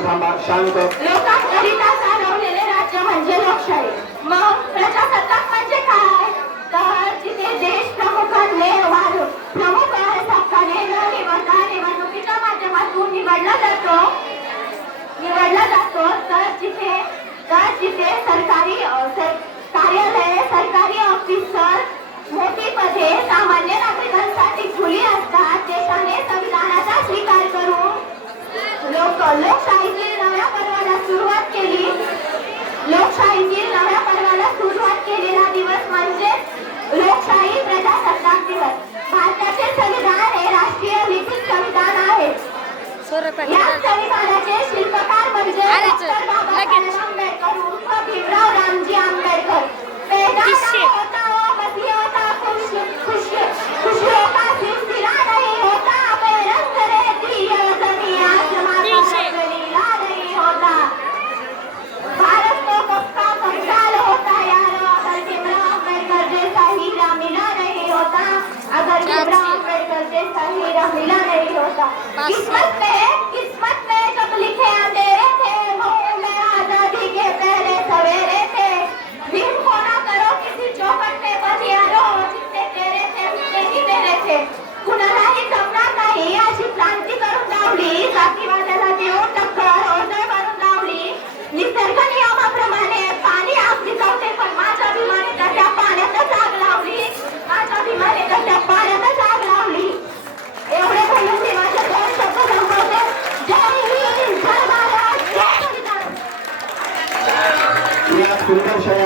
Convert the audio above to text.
थांबा शांत. लोकांकरिता चालवलेले राज्य म्हणजे लोकशाही. मग प्रजासत्ताक म्हणजे काय? तर जिथे देश प्रमुखांनी प्रमुख हक्काने न निवडता निवडणुकीच्या माध्यमातून निवडला जातो तर जिथे सरकारी कार्यालय, सरकारी ऑफिसर, मोठी पदे सामान्य नागरिकांसाठी खुली असतात. देशाने संविधानाचा स्वीकार करून लोकशाहीतील नव्या पर्वाला सुरुवात केली. लोकशाहीतील नव्या पर्वाला सुरुवात केलेला दिवस म्हणजे लोकशाही प्रजासत्ताक दिवस. भारताचे संविधान हे राष्ट्रीय लिखित संविधान आहे. या संविधानाचे शिल्पकार म्हणजे डॉक्टर बाबासाहेब आंबेडकर उर्फ भीमराव रामजी आंबेडकर. पैदा होता वो मसीहा था, खुशियों का सिलसिला नहीं होता, बेरंग रहती ये ज़मीं आसमां का रंग नीला नहीं होता. भारत को कब का कंगाल होता यारो, अगर भीमराव अम्बेडकर जैसा हीरा मिला नहीं होता, अगर भीमराव अम्बेडकर जैसा हीरा मिला नहीं होता. किस्मत में जब लिखे अंधेरे थे, मुंह में आजादी के पहले सवेरे थे. भीम को ना करो किसी चौखट में बंदियारो, जितने तेरे थे उतने ही मेरे थे. कुणालाही जमणार नाही अशी क्रांती करून लावली जातीवाद